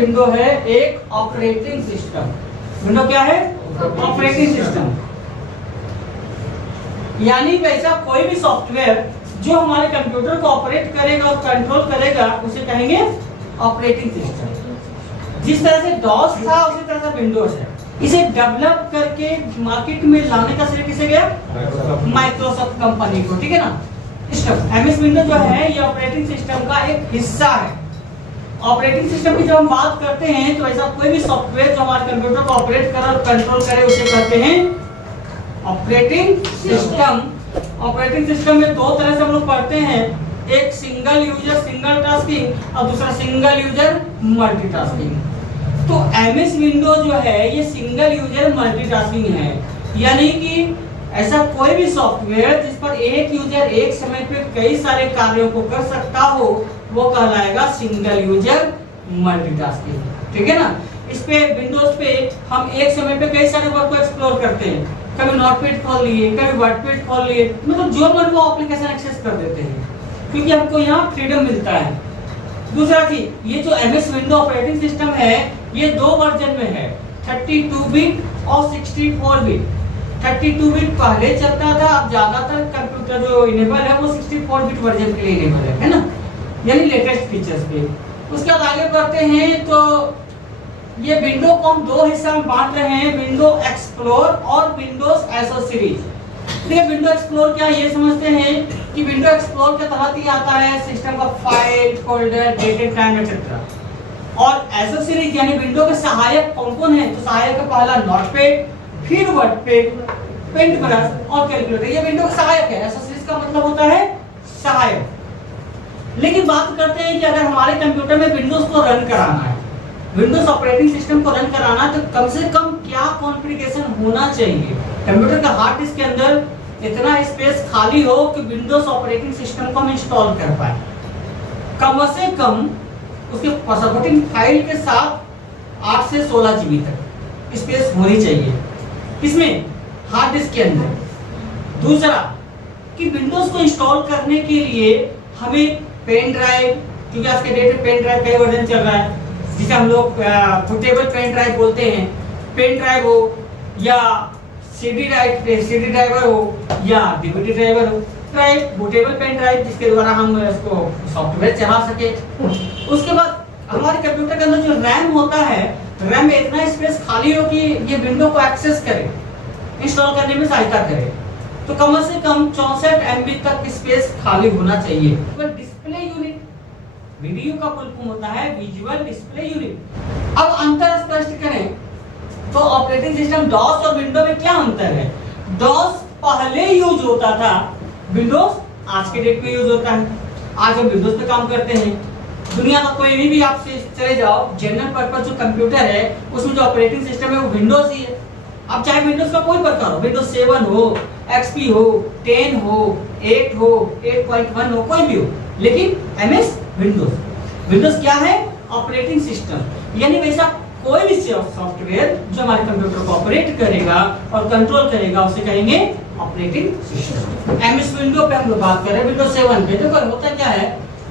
Window है एक operating system. Window क्या है? Operating system. यानी वैसा कोई भी सॉफ्टवेयर जो हमारे कंप्यूटर को ऑपरेट करेगा और कंट्रोल करेगा उसे कहेंगे ऑपरेटिंग सिस्टम। जिस तरह से डॉस था उसी तरह से विंडोज है। इसे डेवलप करके मार्केट में लाने का श्रेय किसे गया? माइक्रोसॉफ्ट कंपनी को, ठीक है ना। सिस्टम एमएस विंडो जो है ये ऑपरेटिंग सिस्टम का एक हिस्सा है। ऑपरेटिंग सिस्टम की जब हम बात करते हैं तो ऐसा कोई भी सॉफ्टवेयर जो हमारे कंप्यूटर को ऑपरेट करे और कंट्रोल करे उसे कहते हैं ऑपरेटिंग सिस्टम। ऑपरेटिंग सिस्टम में दो तरह से हम लोग पढ़ते हैं, एक सिंगल यूजर सिंगल टास्किंग और दूसरा सिंगल यूजर मल्टीटास्किंग। तो एमएस विंडो जो है ये सिंगल यूजर मल्टीटास्किंग है, यानी कि ऐसा कोई भी सॉफ्टवेयर जिस पर एक यूजर एक समय पे कई सारे कार्यों को कर सकता हो वो कहलाएगा सिंगल यूजर मल्टीटास्किंग, ठीक है ना। इस पे विंडोज पे हम एक समय पे कई सारे वर्क को एक्सप्लोर करते हैं, कभी नोटपैड खोल लिए, कभी वर्डपैड खोल लिए, मतलब जो मन वो एप्लीकेशन एक्सेस कर देते हैं क्योंकि हमको यहाँ फ्रीडम मिलता है। दूसरा चीज, ये जो एमएस विंडो ऑपरेटिंग सिस्टम है ये दो वर्जन में है, 32 बिट और 64 बिट। 32 बिट पहले चलता था, अब ज्यादातर कंप्यूटर जो इनेबल है वो 64 बिट वर्जन के लिए इनेबल है ना, यानी लेटेस्ट फीचर्स पे। उसके बाद आगे बढ़ते हैं तो ये विंडो को हम दो हिस्सा में बांट रहे हैं, विंडो एक्सप्लोर और विंडोज एसोसीरीज। देखिए विंडो एक्सप्लोर क्या है ये समझते हैं कि विंडो एक्सप्लोर के तहत ही आता है सिस्टम का file, folder, date time etcetera. और एसोसीरीज यानी विंडो के सहायक कौन कौन है, तो सहायक का पहला नोटपैड, फिर वर्डपैड, पेंट ब्रश और कैलकुलेटर, ये विंडो के सहायक है। एसोसीरीज का मतलब होता है सहायक। लेकिन बात करते हैं कि अगर हमारे कंप्यूटर में विंडोज को रन कराना है, विंडोज ऑपरेटिंग सिस्टम को रन कराना है, तो कम से कम क्या कॉन्फ़िगरेशन होना चाहिए। कंप्यूटर का हार्ड डिस्क के अंदर इतना स्पेस खाली हो कि विंडोज ऑपरेटिंग सिस्टम को हम इंस्टॉल कर पाए। कम से कम उसके सपोर्टिंग फाइल के साथ 8 से 16 जीबी तक स्पेस होनी चाहिए, इसमें हार्ड डिस्क के अंदर। दूसरा कि विंडोज को इंस्टॉल करने के लिए हमें पेन ड्राइव, क्योंकि आज के डेट में पेन ड्राइव कई वर्जन चल रहा है जिसे हम लोग पोर्टेबल पेन ड्राइव बोलते हैं, पेन ड्राइव हो या सीडी ड्राइवर हो या डीवीडी ड्राइवर हो, पोर्टेबल पेन ड्राइव जिसके द्वारा हम इसको सॉफ्टवेयर चला सके। उसके बाद हमारे कंप्यूटर के अंदर जो रैम होता है, रैम में इतना स्पेस खाली हो कि ये विंडो को एक्सेस करे, इंस्टॉल करने में सहायता करे। तो कम से कम 64 MB तक स्पेस खाली होना चाहिए। डिस्प्ले यूनिट, वीडियो का फुल फॉर्म होता है विजुअल डिस्प्ले यूनिट। अब अंतर स्पष्ट करें तो ऑपरेटिंग सिस्टम डॉस और विंडो में क्या अंतर है। डॉस पहले यूज होता था, विंडोज आज के डेट में यूज होता है। आज हम विंडोज पे काम करते हैं। दुनिया का कोई भी आपसे चले जाओ, जनरल पर्पस जो कंप्यूटर है उसमें जो ऑपरेटिंग सिस्टम है वो विंडोज ही है। अब चाहे विंडोज का कोई प्रकार हो, विंडोज 7 हो, XP हो, 10 हो, 8 हो, 8.1 हो, कोई भी हो, लेकिन एमएस विंडोज क्या है? Operating system. यानी वैसा कोई भी सॉफ्टवेयर जो हमारे कंप्यूटर को ऑपरेट करेगा और कंट्रोल करेगा उसे कहेंगे ऑपरेटिंग सिस्टम। एमएस विंडो पे हम लोग बात करें, विंडोज 7 पे। देखो होता क्या है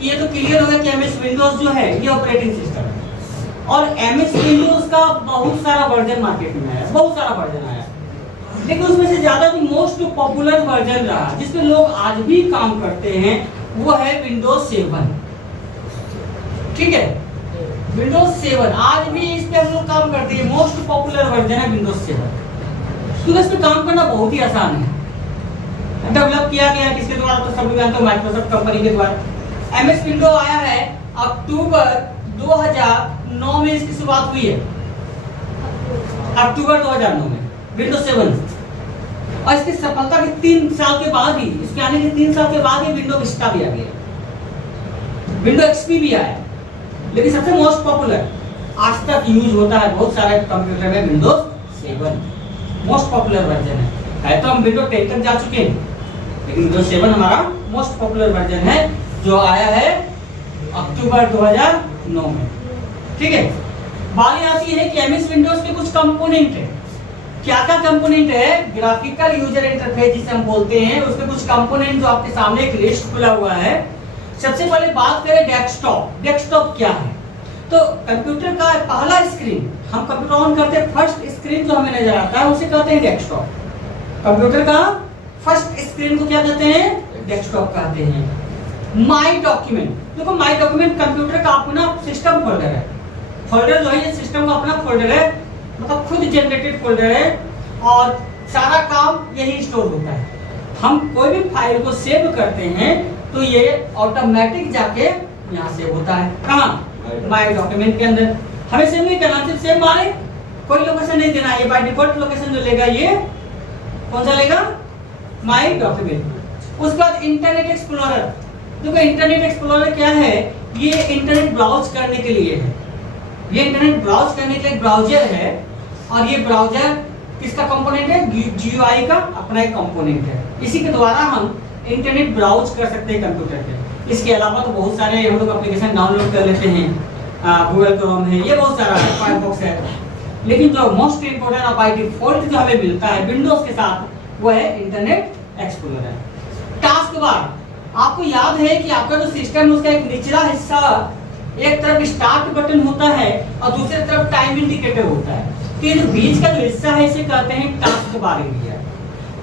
कि ये तो क्लियर हो गया कि एमएस विंडोज जो है ये ऑपरेटिंग सिस्टम है और एमएस विंडोज का बहुत सारा वर्जन मार्केट में आया, बहुत सारा वर्जन आया, लेकिन उसमें से ज्यादा जो मोस्ट पॉपुलर वर्जन रहा जिसमें लोग आज भी काम करते हैं वो है विंडोज 7। ठीक है, विंडोज 7 आज भी इस पे हम लोग काम करते हैं, मोस्ट पॉपुलर वर्जन है विंडोज 7। तो इस पे काम करना बहुत ही आसान है। डेवलप किया गया किसके द्वारा, तो सभी जानते हो माइक्रोसॉफ्ट कंपनी के द्वारा। एमएस विंडो आया है अक्टूबर 2009 में, इसकी शुरुआत हुई है अक्टूबर 2009 में विंडोज 7। और इसकी सफलता के 3 साल के बाद ही, इसके आने के 3 साल के बाद ही विंडो विस्टा भी आ गया, विंडो XP भी आया। लेकिन सबसे मोस्ट पॉपुलर आज तक यूज होता है बहुत सारे कंप्यूटर में विंडोज 7 मोस्ट पॉपुलर वर्जन है। तो हम विंडोज 10 तक जा चुके हैं, लेकिन विंडोज 7 हमारा मोस्ट पॉपुलर वर्जन है जो आया है अक्टूबर 2009 में। ठीक है, बात आती है कि एमएस विंडोज के कुछ कंपोनेंट है। क्या क्या कंपोनेंट है? ग्राफिकल यूजर इंटरफेस जिसे हम बोलते हैं, उसके कुछ कंपोनेंट जो आपके सामने एक लिस्ट खुला हुआ है। सबसे पहले बात करें डेस्कटॉप। डेस्कटॉप क्या है? तो कंप्यूटर का पहला स्क्रीन, हम कंप्यूटर ऑन करते हैं, फर्स्ट स्क्रीन जो हमें नजर आता है उसे कहते हैं डेस्कटॉप। कंप्यूटर का फर्स्ट स्क्रीन को क्या कहते हैं? डेस्कटॉप कहते हैं। माई डॉक्यूमेंट, देखो माई डॉक्यूमेंट कंप्यूटर का अपना सिस्टम फोल्डर है। फोल्डर जो है ये सिस्टम का अपना फोल्डर है, मतलब खुद जनरेटेड फोल्डर है और सारा काम यही स्टोर होता है। हम कोई भी फाइल को सेव करते हैं तो ये ऑटोमेटिक जाके यहाँ सेव होता है। कहाँ? माई डॉक्यूमेंट के अंदर। हमें सेव नहीं करना, सिर्फ सेव मारे, कोई लोकेशन नहीं देना। ये बाय डिफॉल्ट लोकेशन जो लेगा ये कौन सा लेगा? माई डॉक्यूमेंट। उसके बाद इंटरनेट एक्सप्लोरर। देखो इंटरनेट एक्सप्लोरर क्या है? ये इंटरनेट ब्राउज करने के लिए है। ये इंटरनेट ब्राउज करने के लिए ब्राउजर है और ये ब्राउजर किसका कंपोनेंट है? GUI का अपना एक कंपोनेंट है। इसी के द्वारा हम इंटरनेट ब्राउज कर सकते हैं कंप्यूटर पे। इसके अलावा तो बहुत सारे हम लोग एप्लीकेशन डाउनलोड कर लेते हैं, गूगल क्रोम है, ये बहुत सारा है, फायरफॉक्स है। लेकिन जो मोस्ट इंपोर्टेंट और बाय डिफॉल्ट जो हमें मिलता है विंडोज के साथ वो है इंटरनेट एक्सप्लोरर। टास्क बार, आपको याद है कि आपका जो सिस्टम है उसका एक निचला हिस्सा, एक तरफ स्टार्ट बटन होता है और दूसरी तरफ टाइम इंडिकेटर होता है। तो ये जो बीच का जो हिस्सा है इसे कहते हैं task bar area.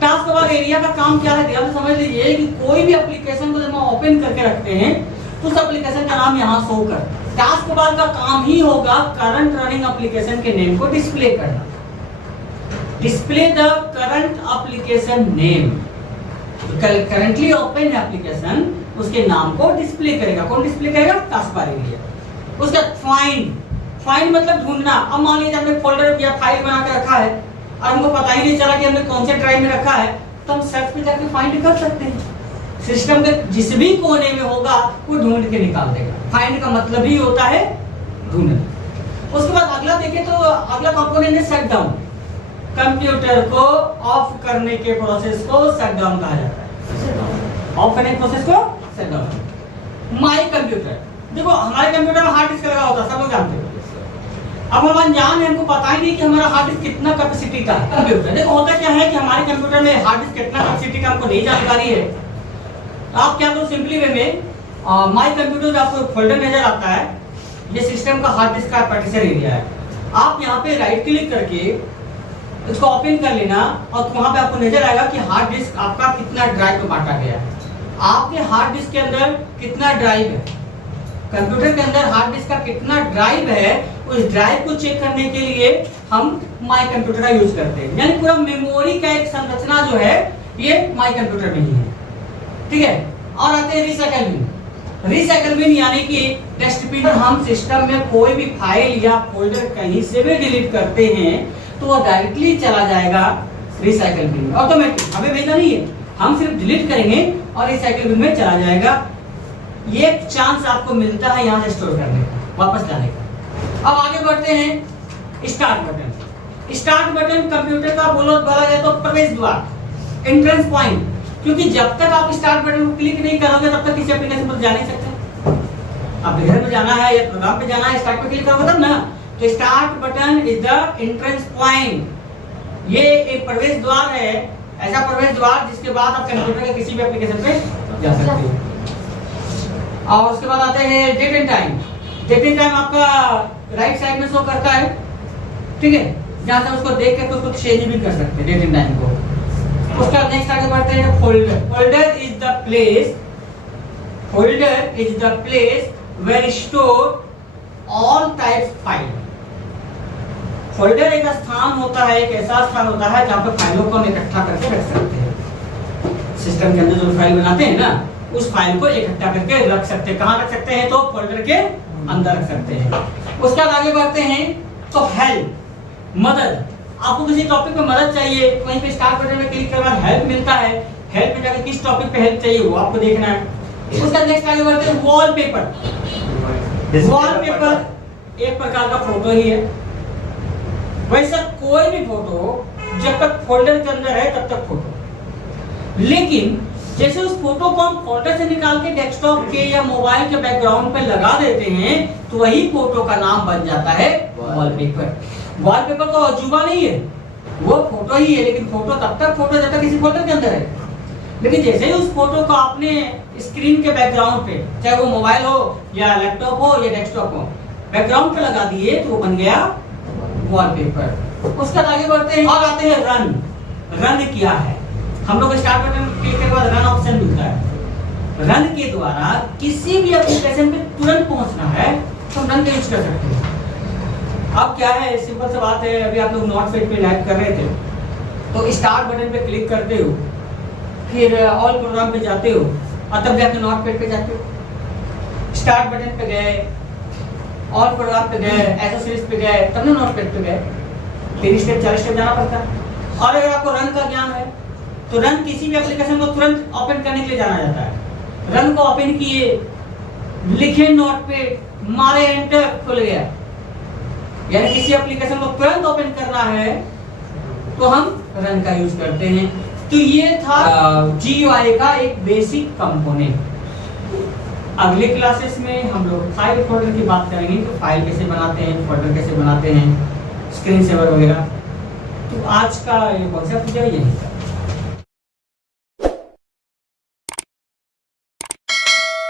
Task bar area का काम क्या है? ध्यान से समझ लीजिए कि कोई भी एप्लीकेशन को जब हम ओपन करके रखते हैं तो उस एप्लीकेशन का नाम यहाँ शो कर। टास्क बार का काम ही होगा करंट रनिंग एप्लीकेशन के नेम को डिस्प्ले करना। Display the current application name. Currently open application उसके नाम को डिस्प्ले करेगा। कौन डिस्प्ले करेगा? Task bar area. उसका फाइंड, फाइंड मतलब ढूंढना। अब मान लीजिए हमने फोल्डर या फाइल बना के रखा है और हमको पता ही नहीं चला कि हमने कौन से ड्राइव में रखा है, तो हम सर्च पे जाके फाइंड कर सकते हैं। सिस्टम के जिस भी कोने में होगा वो ढूंढ के निकाल देगा। फाइंड का मतलब ही होता है ढूंढना। उसके बाद अगला देखें तो अगला कंपोनेंट है शट डाउन। कंप्यूटर को ऑफ करने के प्रोसेस को शट डाउन कहा जाता है। ऑफ करने के प्रोसेस को शट डाउन। माई कंप्यूटर, देखो हमारे कंप्यूटर में हार्ड डिस्क लगा होता है, सब लोग जानते हो। अब हम अनजान है, हमको पता ही नहीं कि हमारा हार्ड डिस्क कितना कैपेसिटी का है। कंप्यूटर देखो होता क्या है कि हमारे कंप्यूटर में हार्ड डिस्क कितना कैपेसिटी का हमको नहीं जानकारी है। आप क्या करो, सिंपली वे में माई कंप्यूटर आपको फोल्डर नजर आता है, ये सिस्टम का हार्ड डिस्क का पार्टीशन एरिया है। आप यहाँ पे राइट क्लिक करके इसको ओपन कर लेना और वहां पे आपको नजर आएगा कि हार्ड डिस्क आपका कितना ड्राइव में बांटा गया है। आपके हार्ड डिस्क के अंदर कितना ड्राइव है, कंप्यूटर के अंदर हार्ड डिस्क का कितना ड्राइव है, उस ड्राइव को चेक करने के लिए हम माई कंप्यूटर का यूज करते हैं। यानी पूरा मेमोरी का एक संरचना जो है ये माई कंप्यूटर में ही है। ठीक है। और आते हैं रिसाइकल बिन। रिसाइकल बिन यानी कि डस्टबिन। हम सिस्टम में कोई भी फाइल या फोल्डर कहीं से भी डिलीट करते हैं तो वो डायरेक्टली चला जाएगा रिसाइकल बिन में, ऑटोमेटिक, हमें भेजना नहीं है, हम सिर्फ डिलीट करेंगे और रिसाइकल बिन में चला जाएगा। ये चांस आपको मिलता है यहाँ से स्टोर करने का, वापस लाने का। अब आगे बढ़ते हैं start button. Start button computer का बोला जाए तो प्रवेश द्वार, एंट्रेंस पॉइंट। क्योंकि जब तक आप स्टार्ट बटन को क्लिक नहीं करोगे तब तक किसी एप्लीकेशन पर जा नहीं सकते। अब घर में जाना है या प्रोग्राम पे जाना है, स्टार्ट पे क्लिक करोगे तब ना। तो start button is the entrance point. ये एक प्रवेश द्वार है, ऐसा प्रवेश द्वार जिसके बाद आप कंप्यूटर के किसी भी एप्लीकेशन पे जा सकते हो। और उसके बाद आते हैं date and time. Date and time आपका राइट साइड में शो करता है, ठीक है, जहां से उसको देख के उसको चेंज भी कर सकते हैं डेट एंड टाइम को। उसका नेक्स्ट आगे बढ़ते हैं folder. Folder is the place, folder is the place where store all types file. Folder एक स्थान होता है, एक ऐसा स्थान होता है जहां पे फाइलों को हम इकट्ठा करके रख सकते हैं। सिस्टम के अंदर जो फाइल बनाते हैं ना, उस फाइल को इकट्ठा करके रख सकते हैं। कहां रख सकते हैं? तो फोल्डर के अंदर रख सकते हैं। उसके बाद आगे बढ़ते हैं तो हेल्प, मदद। आपको किसी टॉपिक पे मदद चाहिए, वहीं पे स्टार्ट बटन में क्लिक करना हेल्प मिलता है। हेल्प में जाकर किस टॉपिक पे हेल्प चाहिए वो आपको देखना है। उसका नेक्स्ट आगे बढ़ते हैं वॉलपेपर। वॉलपेपर एक प्रकार का फोटो ही है। वैसा कोई भी फोटो जब तक फोल्डर के अंदर है तब तक फोटो, लेकिन जैसे उस फोटो को हम फोल्डर से निकाल के डेस्कटॉप के या मोबाइल के बैकग्राउंड पे लगा देते हैं तो वही फोटो का नाम बन जाता है वॉलपेपर। वॉलपेपर तो अजूबा नहीं है, वो फोटो ही है, लेकिन फोटो तब तक फोटो जब तक किसी फोल्डर के अंदर है। लेकिन जैसे ही उस फोटो को आपने स्क्रीन के बैकग्राउंड पे, चाहे वो मोबाइल हो या लैपटॉप हो या डेस्कटॉप हो, बैकग्राउंड पे लगा दिए तो वो बन गया वॉलपेपर। उसके बाद आगे बढ़ते हैं और आते हैं रन। रन क्या है? हम लोग स्टार्ट बटन क्लिक करने के बाद रन ऑप्शन मिलता है। रन के द्वारा किसी भी एप्लीकेशन पे तुरंत पहुंचना है तो हम रन का यूज कर सकते हैं। अब क्या है, सिंपल सी बात है, अभी आप लोग नोटपैड पे टाइप कर रहे थे तो स्टार्ट बटन पे क्लिक करते हो, फिर ऑल प्रोग्राम पे जाते हो और तब जाके नोटपैड पे जाते हो। स्टार्ट बटन पे गए, ऑल प्रोग्राम पे गए, एसेसरीज पे गए, तब ना नोटपैड पे गए। 3 स्टेप 4 स्टेप जाना पड़ता है। और अगर आपको रन का ज्ञान है तो रन किसी भी एप्लीकेशन को तुरंत ओपन करने के लिए जाना जाता है। रन को ओपन किए, लिखे नोटपैड, मारे एंटर, खुल गया। यानी किसी एप्लीकेशन को तुरंत ओपन करना है तो हम रन का यूज करते हैं। तो ये था GUI का एक बेसिक कंपोनेंट। अगले क्लासेस में हम लोग फाइल फोल्डर की बात करेंगे कि फाइल कैसे बनाते हैं, फोल्डर कैसे बनाते हैं, स्क्रीन सेवर वगैरह। तो आज का ये कॉन्सेप्ट जो है यही था।